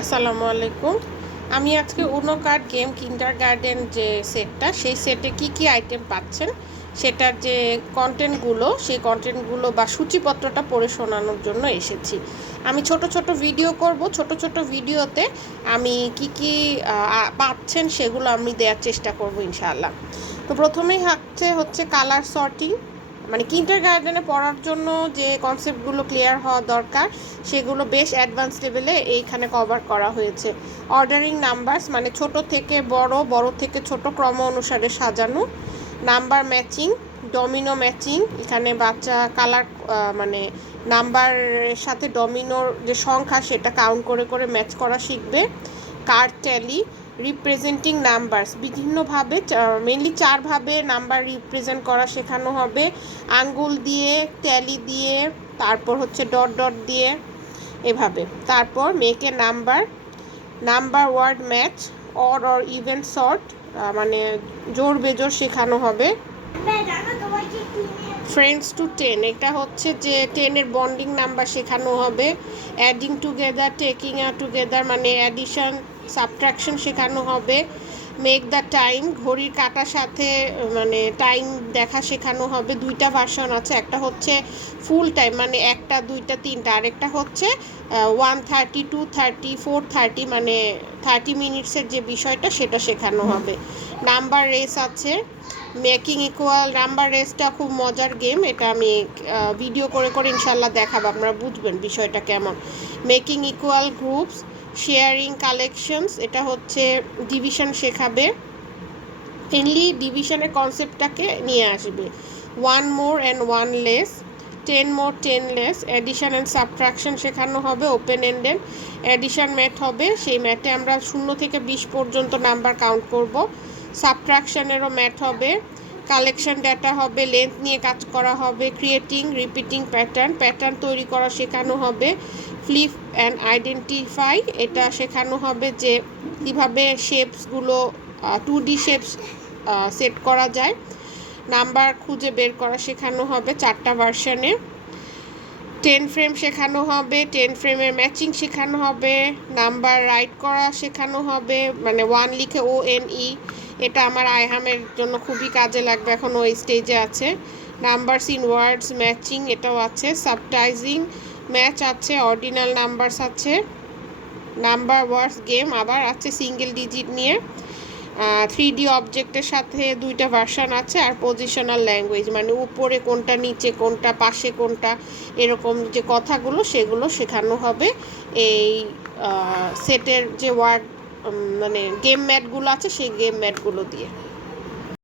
আসসালামু আলাইকুম। আমি আজকে উনো কার্ড গেম কিন্ডারগার্টেন যে সেটটা, সেই সেটে কি কি আইটেম পাচ্ছেন সেটার যে কন্টেন্টগুলো, সেই কন্টেন্টগুলো বা সূচিপত্রটা পড়ে শোনানোর জন্য এসেছি। আমি ছোট ছোট ভিডিও করব, ছোট ছোট ভিডিওতে আমি কি কি পাচ্ছেন সেগুলো আমি দেওয়ার চেষ্টা করব ইনশাআল্লাহ। তো প্রথমেই হচ্ছে কালার সর্টিং, মানে কিন্ডারগার্টেনে পড়ার জন্য যে কনসেপ্টগুলো ক্লিয়ার হওয়া দরকার সেগুলো বেশ অ্যাডভান্স লেভেলে এইখানে কভার করা হয়েছে। অর্ডারিং নাম্বারস, মানে ছোট থেকে বড়, বড় থেকে ছোট ক্রম অনুসারে সাজানো। নাম্বার ম্যাচিং, ডমিনো ম্যাচিং, এখানে বাচ্চা কালার মানে নাম্বারের সাথে ডমিনোর যে সংখ্যা সেটা কাউন্ট করে করে ম্যাচ করা শিখবে। কার্ড ট্যালি, রিপ্রেজেন্টিং নাম্বারস, বিভিন্নভাবে মেনলি চারভাবে নাম্বার রিপ্রেজেন্ট করা শেখানো হবে। আঙ্গুল দিয়ে, ট্যালি দিয়ে, তারপর হচ্ছে ডট ডট দিয়ে, এভাবে। তারপর মেকে number, number word match, or even sort, মানে জোড় বেজোড় শেখানো হবে। ফ্রেন্ডস টু 10, এটা হচ্ছে যে 10-এর বন্ডিং নাম্বার শেখানো হবে। অ্যাডিং টুগেদার, টেকিং টুগেদার, মানে অ্যাডিশন সাবট্রাকশন শেখানো হবে। মেক দ্য টাইম, ঘড়ির কাটার সাথে মানে টাইম দেখা শেখানো হবে। দুইটা ভার্সন আছে, একটা হচ্ছে ফুল টাইম মানে 1টা 2টা 3টা, আরেকটা হচ্ছে 1:30, 2:30, 4:30, মানে 30 মিনিটসের যে বিষয়টা সেটা শেখানো হবে। নাম্বার রেস আছে, মেকিং ইকুয়াল। নাম্বার রেসটা খুব মজার গেম, এটা আমি ভিডিও করে করে ইনশাল্লাহ দেখাবো, আপনারা বুঝবেন বিষয়টা কেমন। Making equal groups, sharing collections, এটা হচ্ছে ডিভিশন শেখাবে, মেনলি ডিভিশনের কনসেপ্টটাকে নিয়ে আসবে। 1 more and 1 less, 10 more 10 less, addition and subtraction শেখানো হবে। ওপেন এন্ডেড অ্যাডিশন ম্যাথ হবে, সেই ম্যাথে আমরা 0 থেকে 20 পর্যন্ত নাম্বার কাউন্ট করব। সাবট্রাকশনেরও ম্যাথ হবে। কালেকশন ডেটা হবে, লেন্থ নিয়ে কাজ করা হবে। ক্রিয়েটিং রিপিটিং প্যাটার্ন, প্যাটার্ন তৈরি করা শেখানো হবে। ফ্লিপ অ্যান্ড আইডেন্টিফাই, এটা শেখানো হবে যে কীভাবে শেপসগুলো 2D শেপস সেট করা যায়। নাম্বার খুঁজে বের করা শেখানো হবে 4টা ভার্সনে। 10 ফ্রেম শেখানো হবে, 10 ফ্রেমের ম্যাচিং শেখানো হবে। নাম্বার রাইট করা শেখানো হবে, মানে 1 লিখে ONE, এটা আমার আইহামের জন্য খুবই কাজে লাগবে, এখন ওই স্টেজে আছে। নাম্বারস ইন ওয়ার্ডস ম্যাচিং, এটাও আছে। সাবটাইজিং ম্যাচ আছে, অর্ডিনাল নাম্বারস আছে। নাম্বার ওয়ার্ডস গেম আবার আছে সিঙ্গেল ডিজিট নিয়ে। 3D অবজেক্টের সাথে 2টা ভার্সন আছে। আর পজিশনাল ল্যাঙ্গুয়েজ, মানে উপরে কোনটা, নিচে কোনটা, পাশে কোনটা, এরকম যে কথাগুলো সেগুলো শেখানো হবে এই সেটের যে ওয়ার্ড মানে গেম ম্যাটগুলো আছে সেই গেম ম্যাটগুলো দিয়ে।